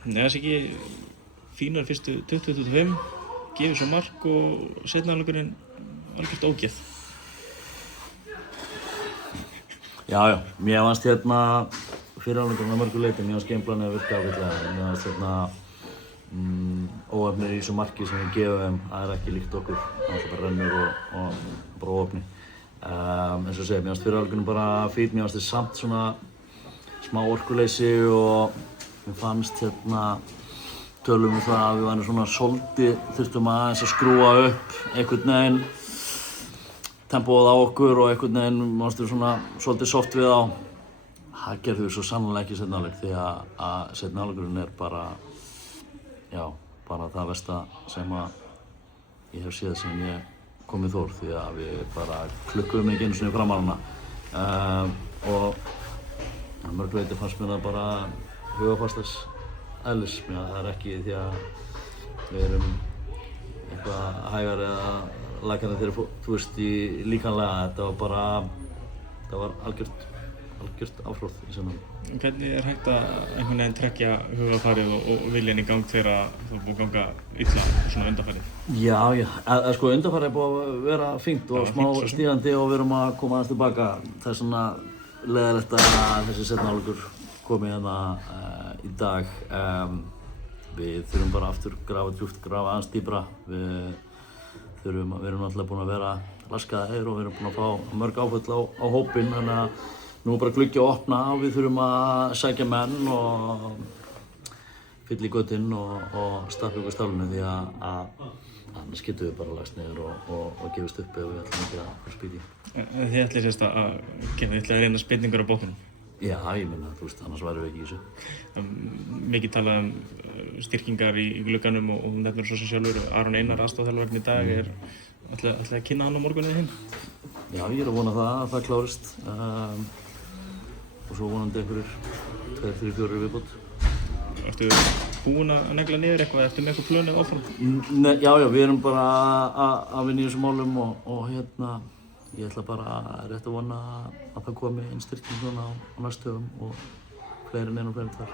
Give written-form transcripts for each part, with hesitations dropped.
Nei, það sé ekki fínar fyrstu 20-25, gefur svo mark og seinni hálfleikurinn algjört ógeð. Já, mér fannst fyrir hálfleikurinn að mörgu leyti, mér fannst gameplanið að virka ágætlega. Mér fannst óheppnir í þessu marki sem við gefum, það ekki líkt okkur. Það bara rennur og bara óheppni. Eins og segja, mér fannst fyrir hálfleikurinn bara fínn, mér fannst þess samt svona smá orkuleysi og mér fannst tölum við það að við værum svona svolítið, þurftum aðeins að skrúa upp einhvern veginn tempóið á okkur og einhvern veginn mannstu svona svolítið soft við á. Það gerðum við svo sannarlega ekki í seinni hálfleik því að seinni hálfleikurinn bara, já, bara það versta sem ég hef séð sem ég kom í Þór því að við bara klukkuðum ekki einu sinni fram á hana. Og að mörgu leyti fannst mér það bara hugafastlegs eðlis. Það ekki því að við erum eitthvað hægari eða lakari þegar þú veist í líkamlega. Þetta var bara, það var algjört afhróð í seinni hálfleik. Hvernig er hægt að einhvern veginn trekkja hugarfarið og viljan í gang þegar það er búið að ganga illa svona undanfarið? Já, sko undanfarið er búið að vera fínt og smá stígandi og við erum að koma aðeins tilbaka. Það er svona leiðilegt að þessi seinni hálfleikur komi í dag. Við þurfum bara aftur grafa djúpt, grafa aðeins dýpra. Við erum náttúrulega búin að vera laskaðir og við erum búin að fá mörg áföll á hópinn. Þannig að nú er bara gluggi að opna og við þurfum að sækja menn og fylla í götin og stappa ykkur stálinu því að annars getum við bara lagst niður og gefist upp ef við ætlum ekki að fara spýti. Þið ætlið sérst að reyna spilningur á botninum? Já, ég meina, þú veist, annars værum við ekki í þessu. Mikið talað styrkingar í glugganum og nefnir svo sem sjálfur Aron Einar aðstoðarþjálfarinn í dag ætlið að kynna hann á morgun eða hinn? Já, ég er að vona að það klárist og svo vonandi einhverjir 2-3-4 viðbót. Ertu búinn að negla niður eitthvað? Ertu með eitthvað plön eða áfram? Já, við erum bara að vinna í þessum málum og ég ætla bara rétt að vona að það komi einn styrking núna á næstu dögum og fleiri en einu og fleiri tvær.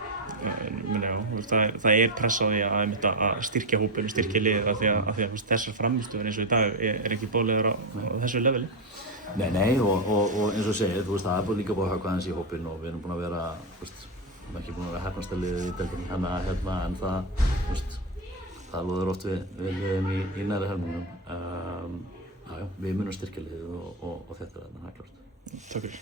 Það er press á því að styrkja hópinn og styrkja liðið af því að þessar frammistöður eins og í dag er ekki boðlegar á þessu leveli. Nei, og eins og segir, þú veist, það er líka búið að höggva aðeins í hópinn og við erum búin að vera, þú veist, við erum ekki búin að vera heppnasta liðið í deildinni, en það, þú veist, það lóðir oft við liðum í næri helmingnum. Já, við munum styrkja liðið og þetta er klart. Takk fyrir.